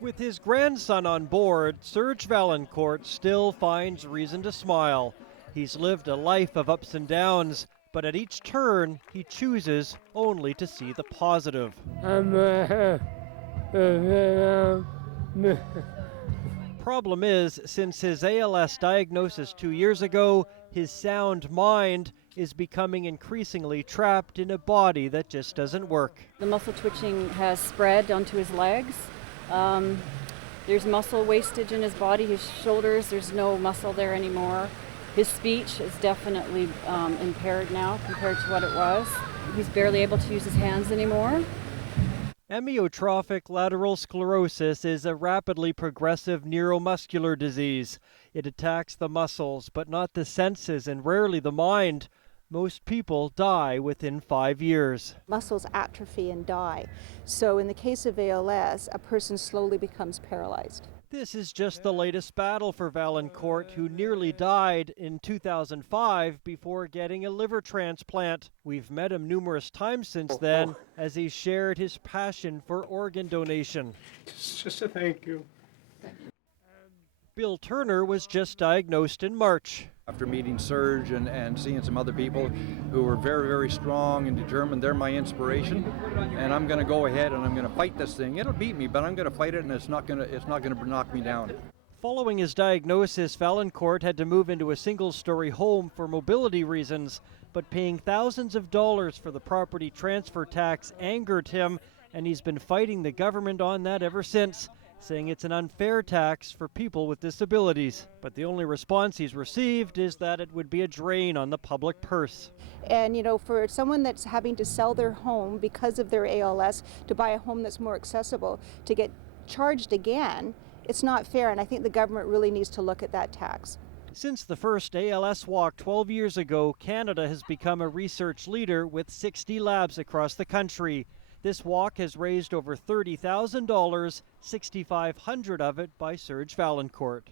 With his grandson on board, Serge Valancourt still finds reason to smile. He's lived a life of ups and downs, but at each turn, he chooses only to see the positive. Problem is, since his ALS diagnosis 2 years ago, his sound mind is becoming increasingly trapped in a body that just doesn't work. The muscle twitching has spread onto his legs. There's muscle wastage in his body, his shoulders, there's no muscle there anymore. His speech is definitely impaired now compared to what it was. He's barely able to use his hands anymore. Amyotrophic lateral sclerosis is a rapidly progressive neuromuscular disease. It attacks the muscles, but not the senses and rarely the mind. Most people die within 5 years. Muscles atrophy and die. So in the case of ALS, a person slowly becomes paralyzed. This is just the latest battle for Valancourt, who nearly died in 2005 before getting a liver transplant. We've met him numerous times since then as he shared his passion for organ donation. Just a thank you. Bill Turner was just diagnosed in March. After meeting Serge and seeing some other people who were very, very strong and determined, they're my inspiration. And I'm going to go ahead and I'm going to fight this thing. It'll beat me, but I'm going to fight it, and it's not going to knock me down. Following his diagnosis, Valancourt had to move into a single-story home for mobility reasons, but paying thousands of dollars for the property transfer tax angered him, and he's been fighting the government on that ever since, saying it's an unfair tax for people with disabilities. But the only response he's received is that it would be a drain on the public purse. And you know, for someone that's having to sell their home because of their ALS to buy a home that's more accessible, to get charged again, it's not fair, and I think the government really needs to look at that tax. Since the first ALS walk 12 years ago, Canada has become a research leader with 60 labs across the country. This walk has raised over $30,000, $6,500 of it by Serge Valancourt.